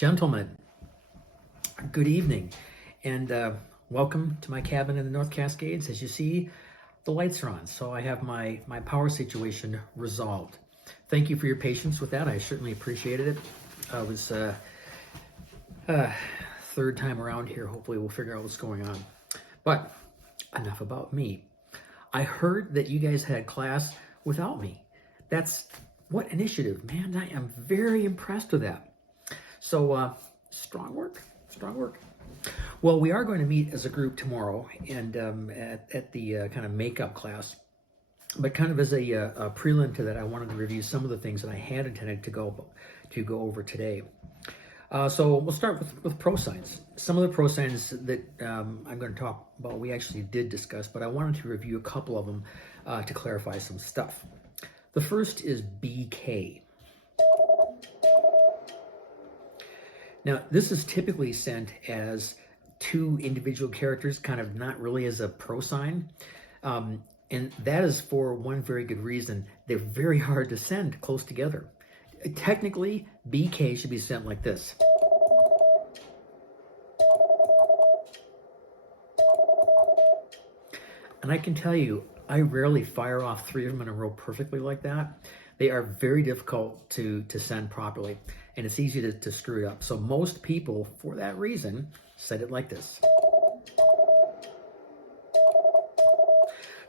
Gentlemen, good evening, and welcome to my cabin in the North Cascades. As you see, the lights are on, so I have my power situation resolved. Thank you for your patience with that. I certainly appreciated it. I was third time around here. Hopefully we'll figure out what's going on. But enough about me. I heard that you guys had class without me. That's what initiative, man. I am very impressed with that. So strong work, strong work. Well, we are going to meet as a group tomorrow and at the kind of makeup class. But kind of as a prelim to that, I wanted to review some of the things that I had intended to go over today. So we'll start with pro signs. Some of the pro signs that I'm going to talk about, we actually did discuss, but I wanted to review a couple of them to clarify some stuff. The first is BK. Now, this is typically sent as two individual characters, kind of not really as a pro sign. And that is for one very good reason. They're very hard to send close together. Technically, BK should be sent like this. And I can tell you, I rarely fire off three of them in a row perfectly like that. They are very difficult to send properly, and it's easy to screw it up. So most people, for that reason, send it like this.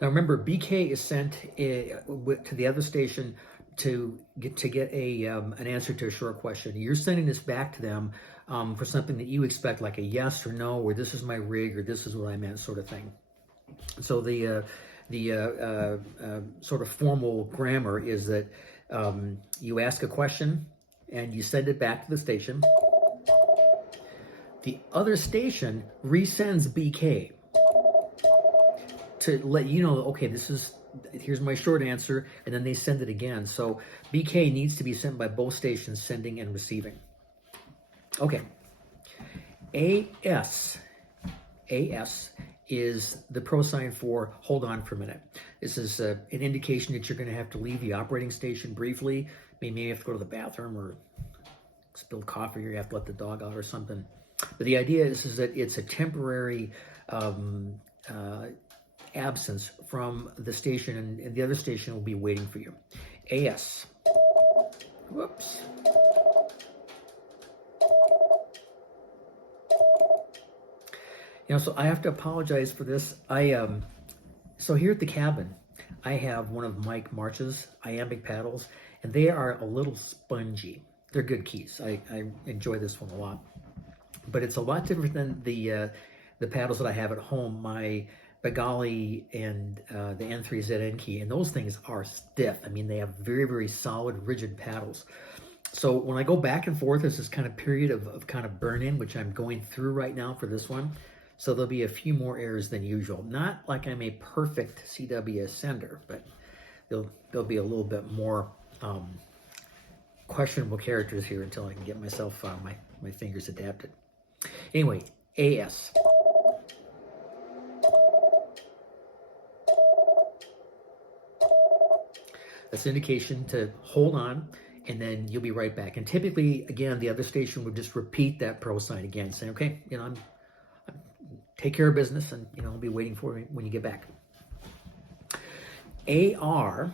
Now remember, BK is sent to the other station to get an answer to a short question. You're sending this back to them for something that you expect, like a yes or no, or this is my rig, or this is what I meant, sort of thing. So the sort of formal grammar is that you ask a question and you send it back to the station. The other station resends BK to let you know, okay, here's my short answer, and then they send it again. So BK needs to be sent by both stations, sending and receiving. Okay. AS is the pro sign for hold on for a minute. This is an indication that you're going to have to leave the operating station briefly. Maybe you have to go to the bathroom or spill coffee, or you have to let the dog out or something. But the idea is that it's a temporary absence from the station, and the other station will be waiting for you. AS. Whoops. So I have to apologize for this. So here at the cabin, I have one of Mike March's iambic paddles, and they are a little spongy. They're good keys. I enjoy this one a lot, but it's a lot different than the paddles that I have at home. My Bengali and the N3ZN key, and those things are stiff. I mean, they have very, very solid, rigid paddles. So when I go back and forth, there's this kind of period of kind of burn-in, which I'm going through right now for this one. So there'll be a few more errors than usual. Not like I'm a perfect CWS sender, but there'll be a little bit more questionable characters here until I can get myself, my fingers adapted. Anyway, AS. That's an indication to hold on, and then you'll be right back. And typically, again, the other station would just repeat that pro sign again, saying, okay, I'm take care of business, and I'll be waiting for you when you get back. AR.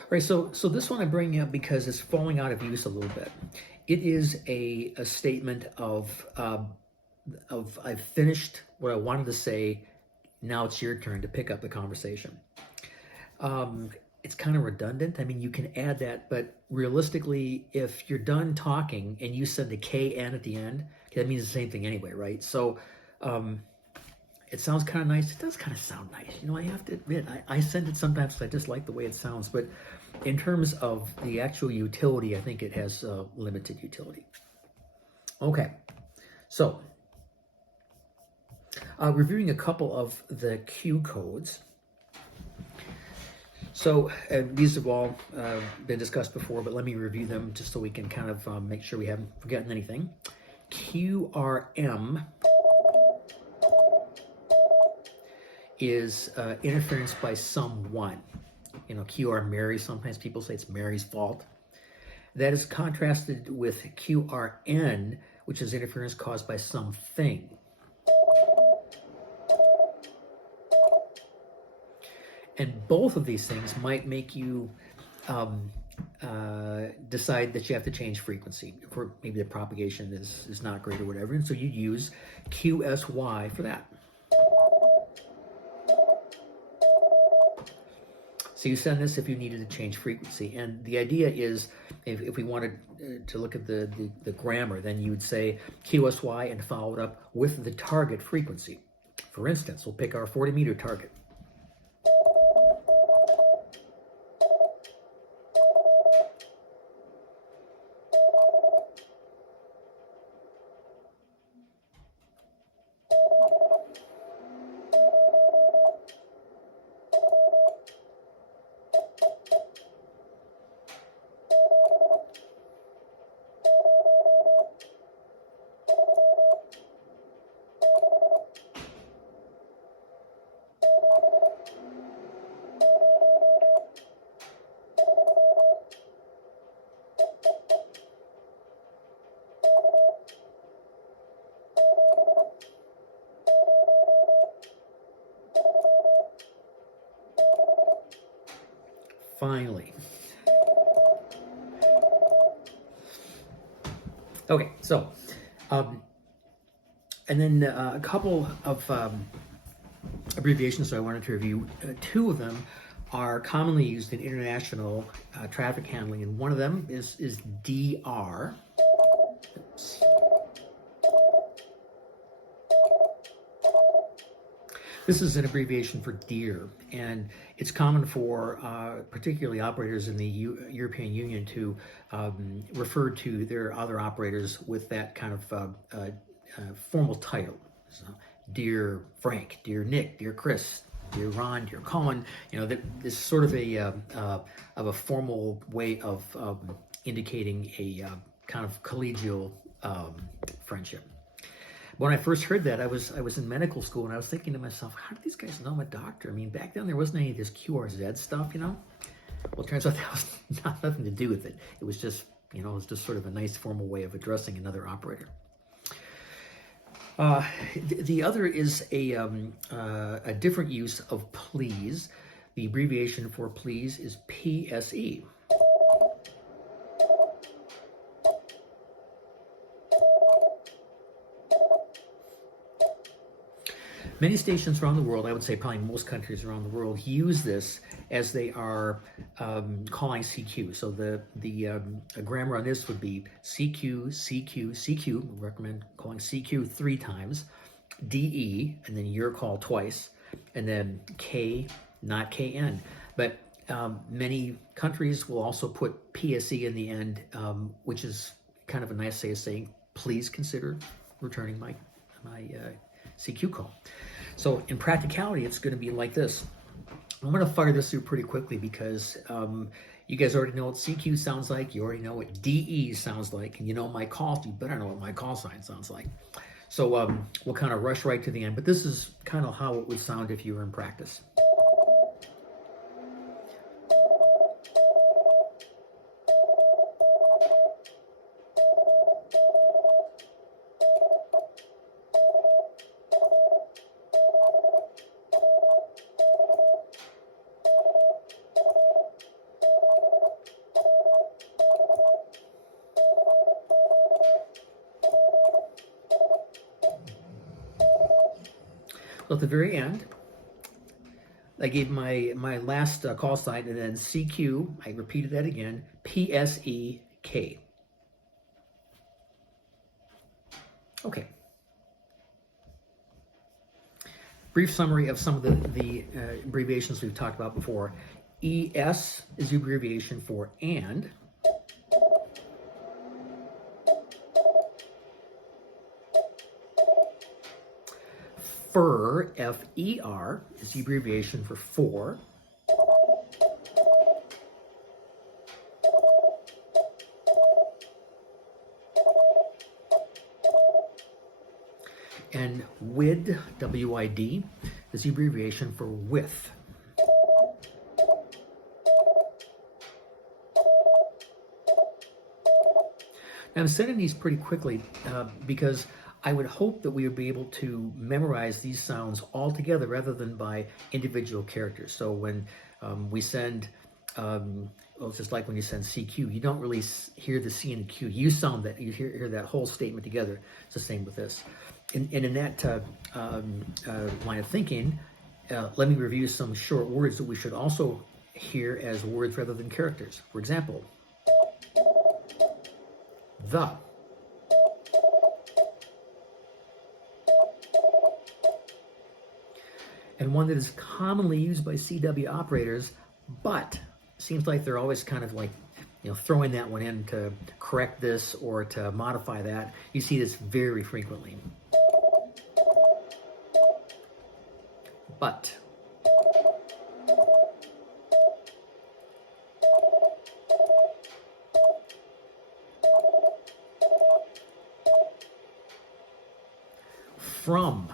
All right, so this one I bring up because it's falling out of use a little bit. It is a statement of I've finished what I wanted to say. Now it's your turn to pick up the conversation. It's kind of redundant. I mean, you can add that, but realistically, if you're done talking and you send a KN at the end, that means the same thing anyway, right? So it sounds kind of nice. It does kind of sound nice. I have to admit, I send it sometimes because I just like the way it sounds. But in terms of the actual utility, I think it has limited utility. Okay, so reviewing a couple of the Q codes. So these have all been discussed before, but let me review them just so we can kind of make sure we haven't forgotten anything. QRM is interference by someone. QR Mary, sometimes people say it's Mary's fault. That is contrasted with QRN, which is interference caused by something. And both of these things might make you decide that you have to change frequency, for maybe the propagation is not great or whatever, and so you use QSY for that. So you send this if you needed to change frequency, and the idea is if we wanted to look at the grammar, then you would say QSY and follow it up with the target frequency. For instance, we'll pick our 40 meter target. Finally. Okay, so, and then a couple of abbreviations I wanted to review. Two of them are commonly used in international traffic handling, and one of them is DR. Oops. This is an abbreviation for dear, and it's common for particularly operators in the European Union to refer to their other operators with that kind of formal title. So, dear Frank, dear Nick, dear Chris, dear Ron, dear Colin. This is sort of a formal way of indicating a kind of collegial friendship. When I first heard that, I was in medical school, and I was thinking to myself, how do these guys know I'm a doctor? I mean, back then there wasn't any of this QRZ stuff, Well, it turns out that was nothing to do with it. It was just, it was just sort of a nice formal way of addressing another operator. The other is a different use of please. The abbreviation for please is PSE. Many stations around the world, I would say probably most countries around the world, use this as they are calling CQ. So the grammar on this would be CQ, CQ, CQ. We recommend calling CQ 3 times, DE, and then your call twice, and then K, not KN. But many countries will also put PSE in the end, which is kind of a nice way of saying, please consider returning my CQ call. So in practicality, it's going to be like this. I'm going to fire this through pretty quickly because you guys already know what CQ sounds like. You already know what DE sounds like. And you know my call, you better know what my call sign sounds like. So we'll kind of rush right to the end. But this is kind of how it would sound if you were in practice. So at the very end, I gave my last call sign, and then CQ, I repeated that again, PSEK. Okay. Brief summary of some of the abbreviations we've talked about before. ES is the abbreviation for and. FER, F-E-R, is the abbreviation for for. And WID, W-I-D, is the abbreviation for with. And I'm sending these pretty quickly because I would hope that we would be able to memorize these sounds all together rather than by individual characters. So when we send, well, it's just like when you send CQ, you don't really hear the C and the Q. You sound that, you hear that whole statement together. It's the same with this. And in that line of thinking, let me review some short words that we should also hear as words rather than characters. For example, the. And one that is commonly used by CW operators, but seems like they're always kind of like, throwing that one in to correct this or to modify that. You see this very frequently. But. From.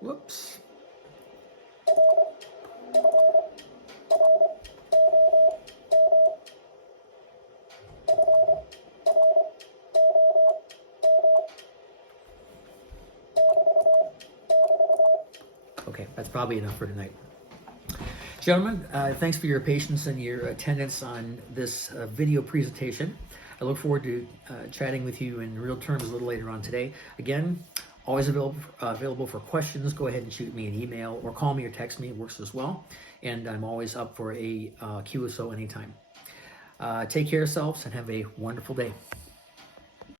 Whoops. Okay, that's probably enough for tonight. Gentlemen, thanks for your patience and your attendance on this video presentation. I look forward to chatting with you in real terms a little later on today. Again, always available for questions. Go ahead and shoot me an email or call me or text me. It works as well. And I'm always up for a QSO anytime. Take care of yourselves and have a wonderful day.